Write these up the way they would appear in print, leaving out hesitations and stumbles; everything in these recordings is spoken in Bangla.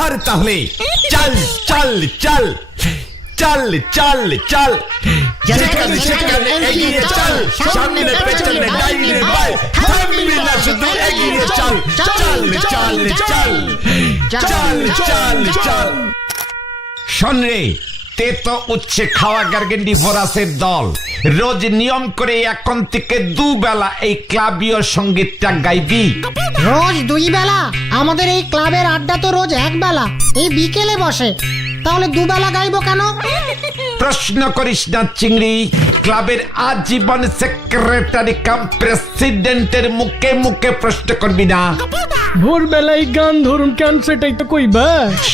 হার তাহলে চল চল চল চল চল চল যেখানে সেখানে এগিয়ে চল সামনে পেছনে ডাইনে বাই থামবি না শুধু এগিয়ে চল চল চল চল চল চল চল শোন রে তে তো উচ্ছে খাওয়া গার্গেন্ডি ফরাসের দল রোজ নিয়ম করে এখন থেকে দুবেলা এই ক্লাবীয় সঙ্গীতটা গাইবি। রোজ দুই বেলা? আমাদের এই ক্লাবের আড্ডা তো রোজ এক বেলা, এই বিকেলে বসে, তাহলে দুবেলা গাইবো কেন? প্রশ্ন করিস না চিংড়ি, ক্লাবের আজীবন সেক্রেটারি কাম প্রেসিডেন্টের মুখে মুখে প্রশ্ন করবি না। ভোরবেলায় গান ধরুন কেন সেটাই তো কইবা।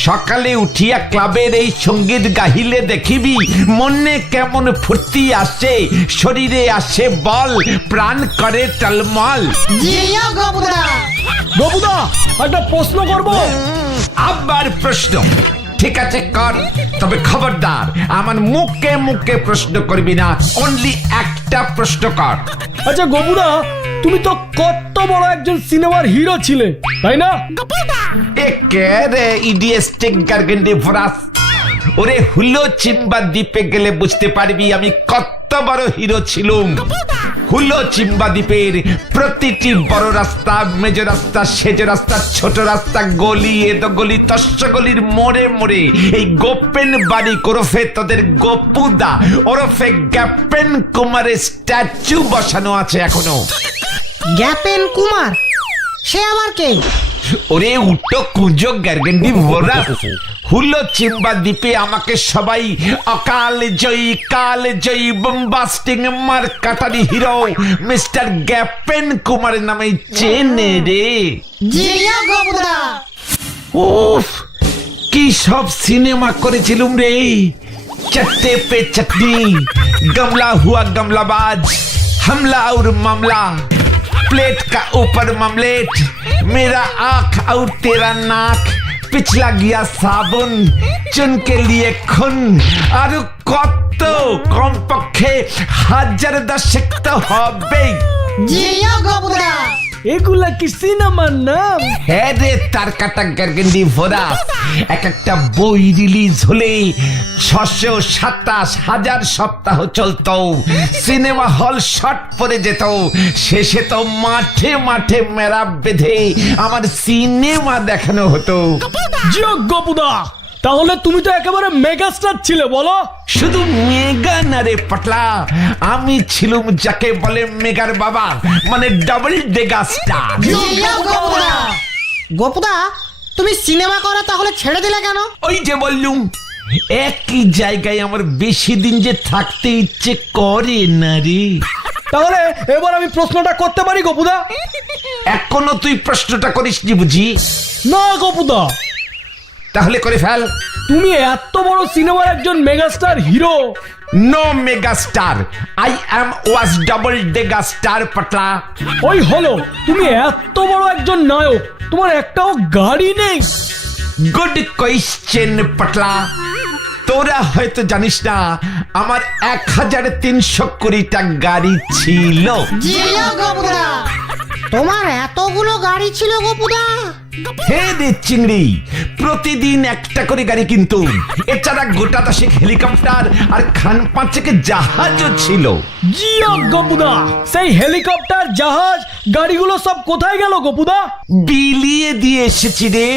সকালে উঠিয়া ক্লাবের এই সঙ্গীত গাহিলে দেখিবি মনে কেমন ফুর্তি আসে, শরীরে আসে বল, প্রাণ করে টলমল। গোপুদা একটা প্রশ্ন করব। আবার প্রশ্ন? ঠিক আছে কর, তবে খবরদার আমার মুখে মুখে প্রশ্ন করবি না, অনলি একটা প্রশ্ন কর। আচ্ছা গোপুদা, তুমি তো কত বড় একজন সিনেমার হিরো ছিলে, তাই না? একেরে ইডিয়েস্টিক গার্গেন্ডি ফরাস, ওরে হুলো চিম্বা দ্বীপে গেলে বুঝতে পারবি আমি কত বড় হিরো ছিলাম। হুলো চিম্বা দ্বীপের প্রতিটি বড় রাস্তা, মেজ রাস্তা, সেজ রাস্তা, ছোট রাস্তা, গলি এদো গলি, তস্য গলির মোড়ে মোড়ে এই গোপেন বাড়ি ওরফে তোদের গোপুদা ওরফে গ্যাপেন কুমারের স্ট্যাচু বসানো আছে এখনো। গ্যাপেন কুমার? সে আবার কে? ওরে উল্টো কুঁজো গার্গেন্ডি ভরা, হুলো চিম্বা দ্বীপে আমাকে সবাই অকাল জয়ী কাল জয়ী বোম্বাস্টিং মার কাটারি হিরো মিস্টার গ্যাপেন কুমারের নামে চেনে রে। উফ, কি সব সিনেমা করেছিলুম রে। চট্টে পে চটনি, গমলা হুয়া গমলাবাজ, हमला और मामला, प्लेट का ऊपर मामलेट, मेरा आंख और तेरा नाक, पिछला गया साबुन, चुन के लिए खून, और কত কমপক্ষে 1010 তো হবে। এগুলা কি সিনেমার নাম? হ্যাঁ রে তার কাটা গার্গেন্ডি ফরাস, এক একটা বই রিলিজ হলে 627,000 সপ্তাহ চলতো, সিনেমা হল শর্ট পড়ে যেত, শেষে তো মাঠে মাঠে মেলা বেঁধে আমার সিনেমা দেখানো হতো। গোপুদা, তাহলে তুমি তো একেবারে মেগাস্টার ছিলে বলো। শুধু মেগা না রে পটলা, আমি ছিলুম যাকে বলে মেগার বাবা, মানে ডাবল ডেগা স্টার। গোপুদা, তুমি সিনেমা করা তাহলে ছেড়ে দিলে কেন? ওই যে বললুম, একই জায়গায় আমার বেশি দিন যে থাকতে ইচ্ছে করে না রে। তাহলে এবার আমি প্রশ্নটা করতে পারি গোপুদা? এখনো তুই প্রশ্নটা করিসনি বুঝি? না গোপুদা। তাহলে করে ফেল। তুমি এত বড় সিনেমার একজন megastar hero. No megastar, I am was double ডেগা স্টার পটলা। ওই হলো, তুমি এত বড় একজন নায়ক, তোমার একটাও গাড়ি নেই। গুড কোয়েশ্চেন পটলা, তোরা হয়তো জানিস না আমার 1320টা গাড়ি ছিল। তোমার এতগুলো গাড়ি ছিল গোপুদা? হ্যাঁ রে চিংড়ি, প্রতিদিন একটা করে গাড়ি কিন্তু, এছাড়া গোটা 10 হেলিকপ্টার আর খান 5 জাহাজও ছিল। জিও গোপুদা, সেই হেলিকপ্টার জাহাজ গাড়িগুলো সব কোথায় গেল গোপুদা? বিলিয়ে দিয়ে এসেছি রে,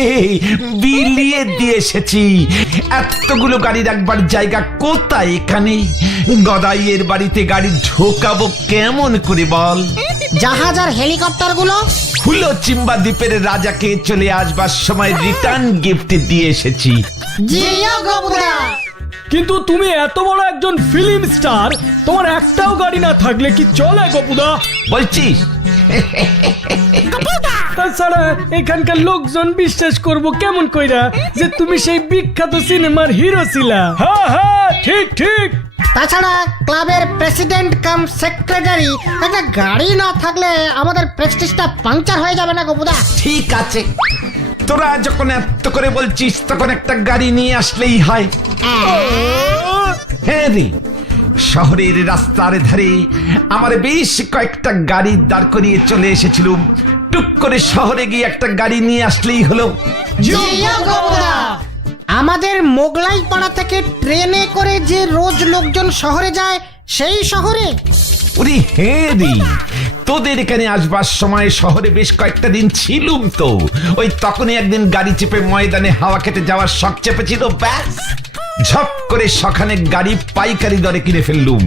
বিলিয়ে দিয়ে এসেছি। এতগুলো গাড়ি রাখবার জায়গা কোথায় এখানে? গদাইয়ের বাড়িতে গাড়ি ঢোকাবো কেমন করে বল? জাহাজ আর হেলিকপ্টার গুলো হুলো চিম্বা দ্বীপের রাজাকে চলে আসবার সময় রিটার্ন গিফট দিয়ে এসেছি। কিন্তু তুমি এত বড় একজন ফিল্ম স্টার, তোমার একটাও গাড়ি না থাকলে কি চলে গোপুদা? বলছিস? তাছাড়া এখানকার লোকজন বিশ্বাস করবো কেমন কইরা যে তুমি সেই বিখ্যাত সিনেমার হিরো ছিলা? হ্যাঁ হ্যাঁ, ঠিক ঠিক। তাছাড়া ক্লাবের প্রেসিডেন্ট কাম সেক্রেটারি, একটা গাড়ি না থাকলে আমাদের প্রেস্টিজটা পাংচার হয়ে যাবে না গোপুদা? ঠিক আছে, তোরা যখন এত করে বলছিস তখন একটা গাড়ি নিয়ে আসলেই হয়। হ্যাঁ রে, শহরের রাস্তার ধারে আমার বেশ কয়েকটা গাড়ি দাঁড় করিয়ে চলে এসেছিলুম, টুক করে শহরে গিয়ে একটা গাড়ি নিয়ে আসলেই হলো। আমাদের মোগলাই পাড়া থেকে ট্রেনে করে যে রোজ লোকজন শহরে যায় সেই শহরে? ওরে হ্যাঁ রে, তোদের এখানে আসবার সময় শহরে বেশ কয়েকটা দিন ছিলুম তো। ওই তখনই একদিন গাড়ি চেপে ময়দানে হাওয়া খেতে যাওয়ার শখ চেপেছিল, ব্যাস ঝপ করে সখানে গাড়ি পাইকারি দরে কিনে ফেললুম।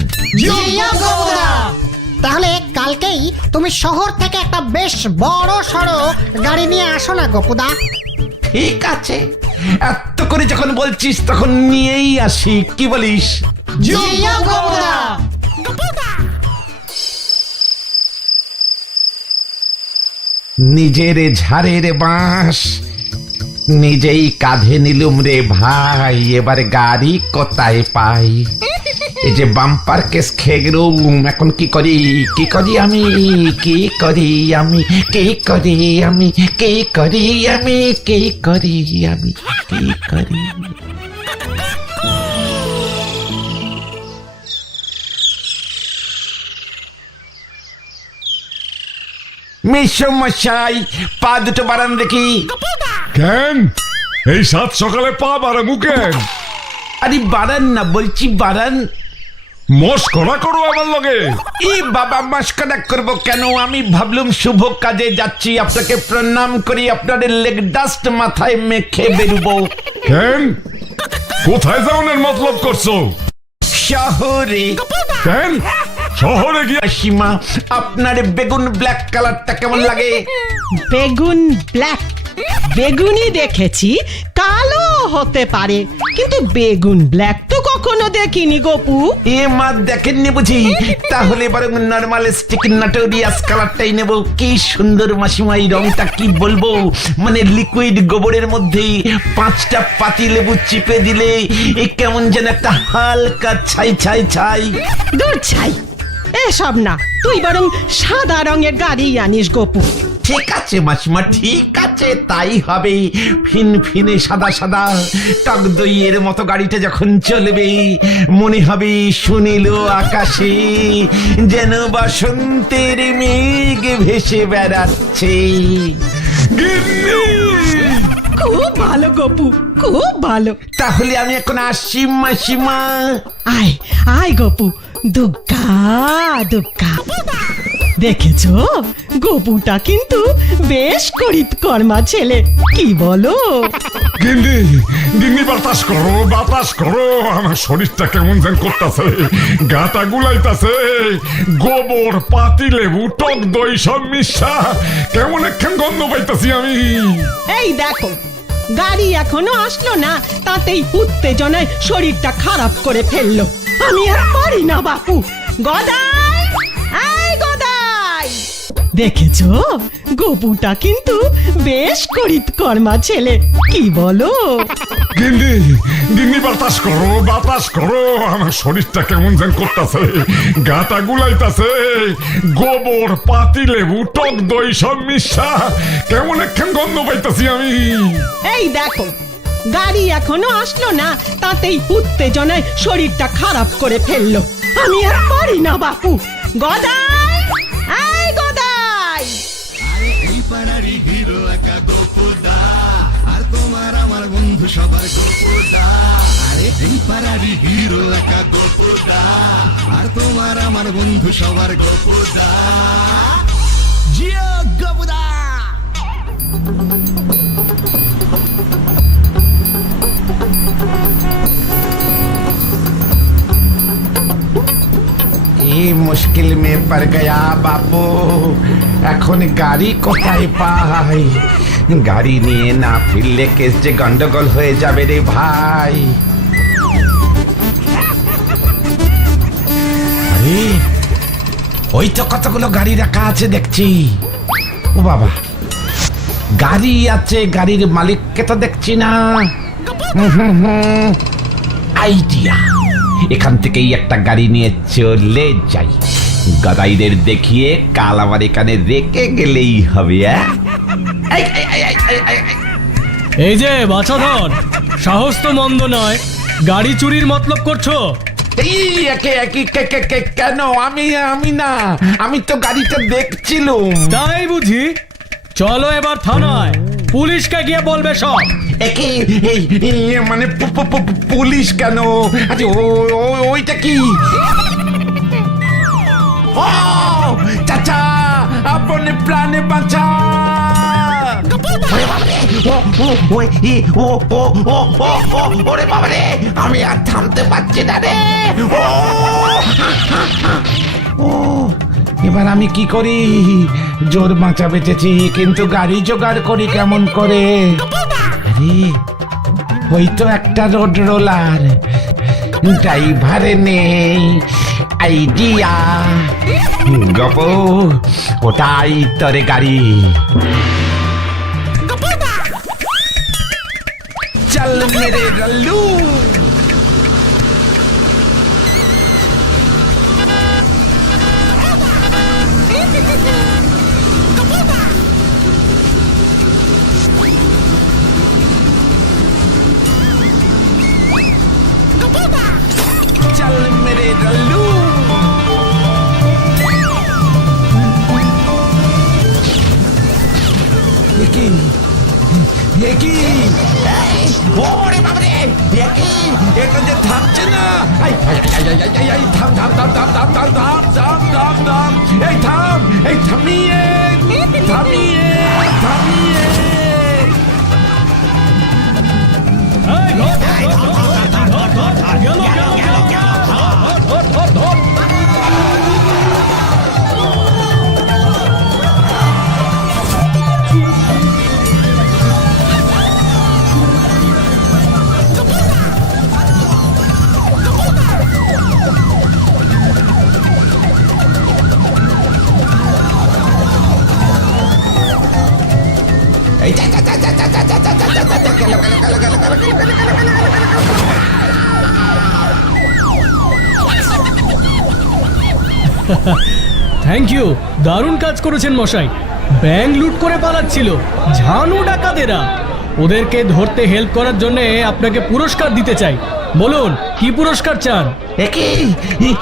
তাহলে কালকেই তুমি শহর থেকে একটা বেশ বড় সড়ো গাড়ি নিয়ে আসো না গোপুদা। ঠিক আছে, এত করে যখন বলছিস তখন নিয়েই আসি, কি বলিস? নিজের ঝাড়ের বাঁশ নিজেই কাঁধে নিলুম রে ভাই, এবার গাড়ি কোথায় পাই? এই যে বাম্পার কেস খেয়ে গেলুম, এখন কি করি কি করি আমি কি করি আমি কি করি আমি কি করি আমি কি করি আমি কি করি? মেসমশাই, পা দুটো বাড়ান দেখি। কেন এই সাত সকালে পা বাড়ামু কেন? আরে বাড়ান না বলছি, বাড়ান। মস্করা করো আমার লগে? ই বাবা, মস্করা করবো কেন? আমি ভাবলুম শুভ কাজে যাচ্ছি, আপনাকে প্রণাম করি, আপনার লেগ ডাস্ট মাথায় মেখে বেরুবো। কেন কোথায় যাওয়ার মতলব করছো? শহরে। কেন শহরে গিয়ে? সীমা, আপনার বেগুন ব্ল্যাক কালারটা কেমন লাগে? বেগুন ব্ল্যাক? বেগুনই দেখেছি, কালো হতে পারে, কিন্তু বেগুন ব্ল্যাক তো কখনো দেখিনি গপু। এ মা, দেখেননি বুঝি? তাহলে বরং নর্মাল স্টিক নাটোরিয়াস কালারটাই নেব। কি সুন্দর মাসিমা, এই রংটা কি বলবো, মানে লিকুইড গোবরের মধ্যে 5টা পাতি লেবু চিপে দিলে এ কেমন যেন একটা হালকা ছাই ছাই ছাই। দূর ছাই, এসব না, তুই বরং সাদা রঙের গাড়ি আনিস গপু। ঠিক আছে মাসিমা, ঠিক আছে, তাই হবে। ফিন ফিনে সাদা সাদা টক দইয়ের মতো গাড়িটা যখন চলবে, মনে হবে শুনিল আকাশে যেন বসন্তের মেঘ ভেসে বেড়াচ্ছে। খুব ভালো গপু, খুব ভালো। তাহলে আমি এখন আসছি মাসিমা। আয় আয় গপু, দুগ্গা দুগ্গা। দেখেছো, গপুটা কিন্তু বেশ করিতকর্মা ছেলে, কি বলো? গিন্নি গিন্নি, বাতাস করো বাতাস করো, আমার শরীরটা কেমন যেন করতেছে, গাটা গুলাইতাছে। গোবর, পাতি লেবু, টক দই সব মিশা কেমন একখান গন্ধ পাইতাছি আমি। এই দেখো, গাড়ি এখনো আসলো না, তাতেই উত্তেজনায় শরীরটা খারাপ করে ফেললো। আমি আর পারি না বাপু। গদাই, এই গদাই, দেখেছো, গপুটা কিন্তু বেশ করিতকর্মা ছেলে, কি বলো? গিন্নি গিন্নি, বাতাস করো বাতাস করো, আমার শরীরটা কেমন যেন করতেছে, গাটা গুলাইতাছে। গোবর, পাতি লেবু, টক দই সব মিশা কেমন একখান গন্ধ পাইতাছি আমি। এই দেখো, গাড়ি এখনো আসলো না, তাতেই উত্তেজনায় শরীরটা খারাপ করে ফেললো। আমি আর পারি না বাপু। গদাই, এই গদাই। এই পাড়ারি হিরো একা গোপুদা, আর তোমার আমার বন্ধু সবার গোপুদা। আরে এই পাড়ারি হিরো একা গোপুদা, আর তোমার আমার বন্ধু সবার গোপুদা। জিও গোপুদা। মুশকিল মে পড় গয়া বাপু, এখন গাড়ি কোথায় পাই? গাড়ি নিয়ে না ফিরলে কেস যে গন্ডগোল হয়ে যাবে রে ভাই। আরে ওই তো কতগুলো গাড়ি রাখা আছে দেখছি। ও বাবা, গাড়ি আছে, গাড়ির মালিককে তো দেখছি না। আইডিয়া, এখান থেকেই একটা গাড়ি নিয়ে চলে যাই, গাদাইদের দেখিয়ে কাল আমার এখানে রেখে গেলেই হবে। এই যে বাছাধর, সাহস তো মন্দ নয়, গাড়ি চুরির মতলব করছো? কেন? আমি না, আমি তো গাড়িটা দেখছিলাম। তাই বুঝি? চলো এবার থানায়, পুলিশকে গিয়ে বলবে সব। একই মানে পুলিশ কেন? আচ্ছা ওইটা কি? ও চাচা, আপনি প্রাণে বাঁচা। ওরে বাবারে, আমি আর থামতে পারছি না রে। ও এবার আমি কি করি? জোর বাঁচা বেঁচেছি, কিন্তু গাড়ি জোগাড় করি কেমন করে? আরে ওই তো একটা রোড রোলার, ড্রাইভারে নেই আইডিয়া। গপ ওটাই তোরে গাড়ি। চল মেরে রল্লু। चल मेरे रल्लू। ওরে বাবারে, এটা যে থামছে না। থাম থাম থাম থাম থাম থাম থাম থাম থাম থাম, এই থাম, এই থামিয়ে থামিয়ে থামিয়ে। থ্যাংক ইউ, দারুণ কাজ করেছেন মশাই। ব্যাংক লুট করে পালাচ্ছিল ঝানু ডাকাতেরা। ওদেরকে ধরতে হেল্প করার জন্য আপনাকে পুরস্কার দিতে চাই। বলুন কি পুরস্কার চান?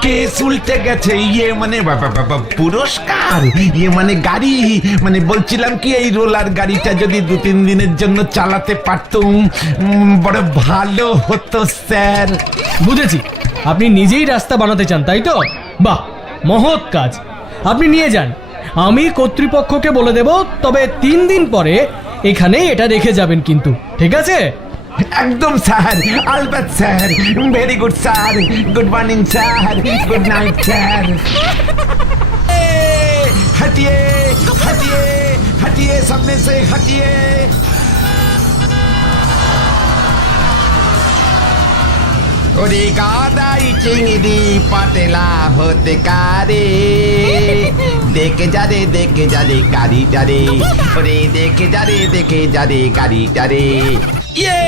কেস উল্টে গেছে। মানে পুরস্কার, মানে গাড়ি। মানে বলছিলাম কি, এই রোলার গাড়িটা যদি 2-3 দিনের জন্য চালাতে পারতুম বড় ভালো হতো স্যার। বুঝেছি, আপনি নিজেই রাস্তা বানাতে চান, তাই তো? বাহ, মহৎ কাজ। আপনি নিয়ে যান, আমি কর্তৃপক্ষকে বলে দেব। তবে 3 দিন পরে এখানে এটা রেখে যাবেন কিন্তু, ঠিক আছে? একদম স্যার, আলবাত sir. Very good sir. Good morning sir, good night sir. हटिए हटिए हटिए, सामने से हटिए। ওরে গাদাই চিংড়ি পাটেলা হতে কারে, দেখে যা রে গাড়িটা রে। ওরে দেখে যা রে গাড়িটা রে। ये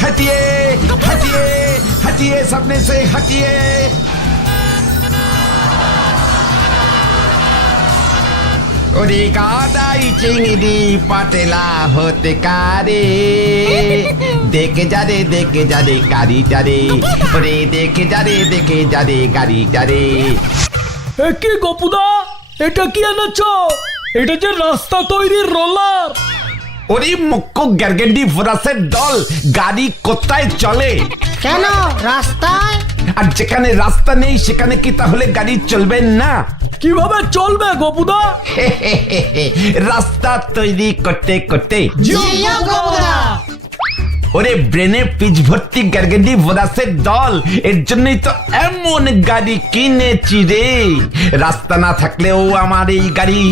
हटिए हटिए हटिए, सामने से हटिए। ওরে গাদাই চিংড়ি পাটেলা হতে কারে, দেখে যা রে গাড়িটা রে। ওরে দেখে যা রে গাড়িটা রে। কি গপুদা, এটা কি এনেছো? এটা যে রাস্তা তৈরির রোলার। ওরে মুক্কু গ্যারগেন্ডি ফরাসের দল, গাড়ি কোথায় চলে? কেন রাস্তায়? আর যেখানে রাস্তা নেই সেখানে কি তাহলে গাড়ি চলবে না? কিভাবে চলবে গপুদা? রাস্তা তৈরি করতে করতে। জিও গপুদা। ওরে ব্রেনে পিচ ভর্তি গ্যারগেন্ডি ফরাসের দল, এর জন্যই তো এমন গাড়ি কিনেছি রে। রাস্তা না থাকলেও আমার এই গাড়ি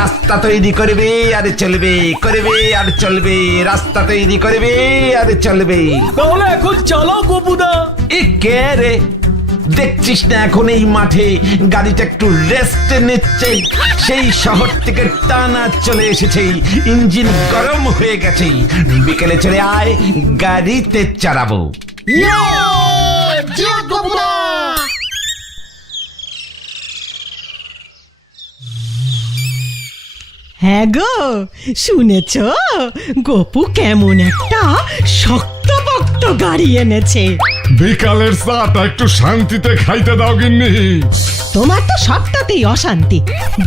রাস্তা তৈরি করবে আর চলবে, করবে আর চলবে, রাস্তা তৈরি করবে আর চলবে। তাহলে এখন চালাও গপুদা। এ কে রে? দেখছিস না এখন এই মাঠে গাড়িটা একটু রেস্ট নিচ্ছে। সেই শহর থেকে টানা চলে এসেছে, ইঞ্জিন গরম হয়ে গেছে। বিকেলে চলে আয়, গাড়িতে চালাবো। জিও গপুদা। হ্যাঁ গো, শুনেছ গপু কেমন একটা শক্তপোক্ত গাড়ি এনেছে। বিকালের চাটা একটু শান্তিতে খাইতে দাও গিন্নি। তোমার তো সবটাতেই অশান্তি।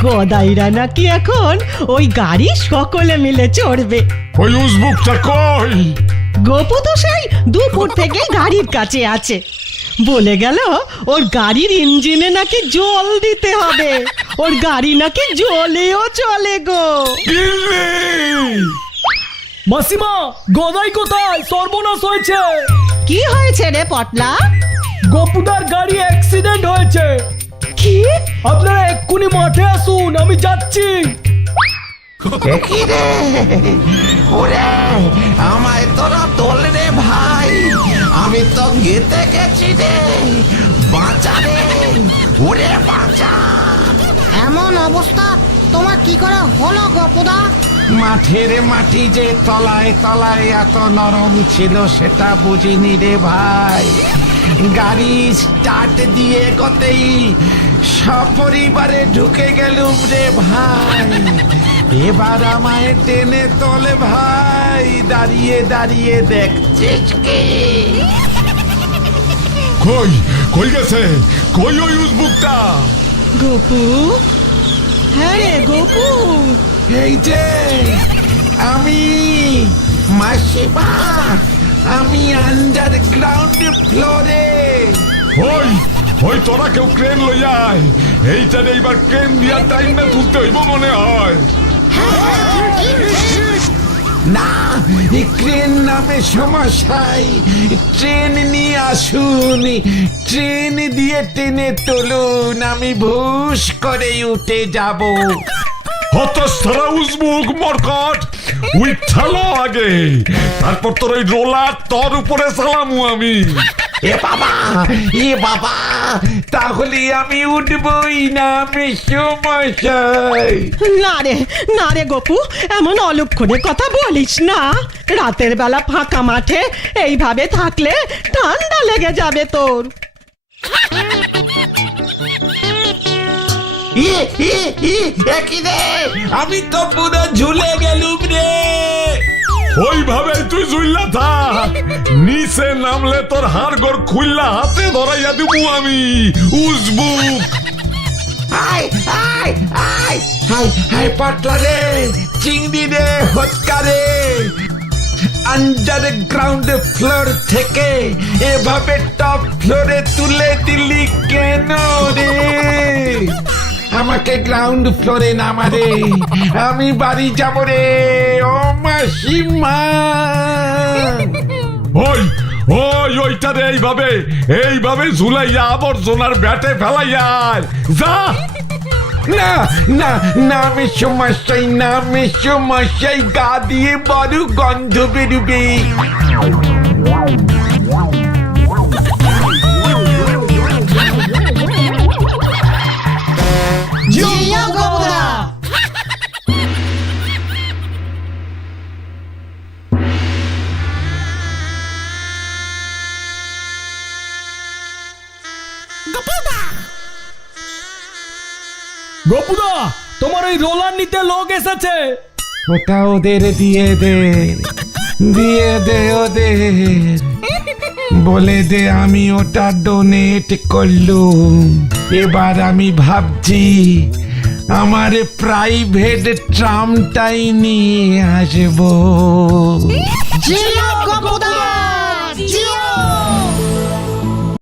গদাইরা নাকি এখন ওই গাড়ি সকলে মিলে চড়বে। ওই উজবুকটা কই? গোপু তো সেই দুপুর থেকে গাড়ির কাছে আছে, বলে গেল ওর গাড়ির ইঞ্জিনে নাকি জল দিতে হবে। ওর গাড়ি নাকি জলেও চলে গো। গিন্নি! মাসিমা, গদাই কোথায়? সর্বনাশ হয়েছে। কি হয়েছে রে পটলা? গপুদার গাড়ি অ্যাক্সিডেন্ট হয়েছে। কি? আপনারা এক্ষুনি মাঠে আসুন, আমি যাচ্ছি। ওরে আমায় তোরা তোল রে ভাই, আমি তো গেতে গেছি রে, বাঁচা রে, ওরে বাঁচা। এমন অবস্থা তোমার কি করে হলো গপুদা? মাঠের মাটি যে তলায় তলায় এত নরম ছিল সেটা বুঝিনি রে ভাই। গাড়ি স্টার্ট দিয়ে গতেই সপরিবারে ঢুকে গেলুম রে ভাই। এবার আমায় টেনে তোলে ভাই, দাঁড়িয়ে দাঁড়িয়ে দেখছিস কি? কই কই গেছে? কই ওই উজবুকটা? গোপু? হ্যাঁ রে গোপু। এই যে আমি মাসিমা, আমি আন্ডারগ্রাউন্ড ফ্লোরে। ওই ওই তোরা কেউ ক্রেন লই আয়, এইটা এইবার ক্রেন দিয়া টাইম না তুলতে হইব মনে হয়। না, ক্রেন নামে সমস্যায়, ট্রেন নিয়ে আসুন, ট্রেন দিয়ে টেনে তুলুন, আমি ভুস করে উঠে যাব। হতস্থরা উজবুক মরকট, উঠালো আগে, তারপর তোর ওই রোলার তোর উপরে চালামু আমি। এ বাবা, তাহলে আমি উঠবই না, আমি সমস্যায়। না রে গোপু, এমন অলক্ষণে কথা বলিস না। রাতের বেলা ফাঁকা মাঠে এইভাবে থাকলে ঠান্ডা লেগে যাবে তোর। আমি তো পুরো ঝুলে গেলুম রে। ওইভাবে তুই ঝুললা থাক, নিচে নামলে তোর হাড়গোড় খুললা হাতে ধরাইয়া দিব আমি। উজবুক হাই হাই হাই হাই হাই পাটলা রে, চিংড়ি রে, হটকা রে। আন্ডারগ্রাউন্ড ফ্লোর থেকে এভাবে টপ ফ্লোরে তুলে দিলি কেন রে? আমাকে গ্রাউন্ড ফ্লোরে নামা রে, আমি বাড়ি যাব রে। ও মাসিমা, ওই ওই ওইটারে এইভাবে ঝুলাইয়া আবর্জনার ব্যাটে ফেলাইয়া যা। না না না, আমি সমস্যায়, না আমি সমস্যায়, গা দিয়ে বড় গন্ধ বেরুবে। জিও গপুদা! গপুদা, তোমার ওই রোলার নিতে লোক এসেছে। ওটা ওদের দিয়ে দে ওদের, বলে দে আমি ওটা ডোনেট করলুম। এবার আমি ভাবছি আমার প্রাইভেট ট্রামটাই নিয়ে আসবো।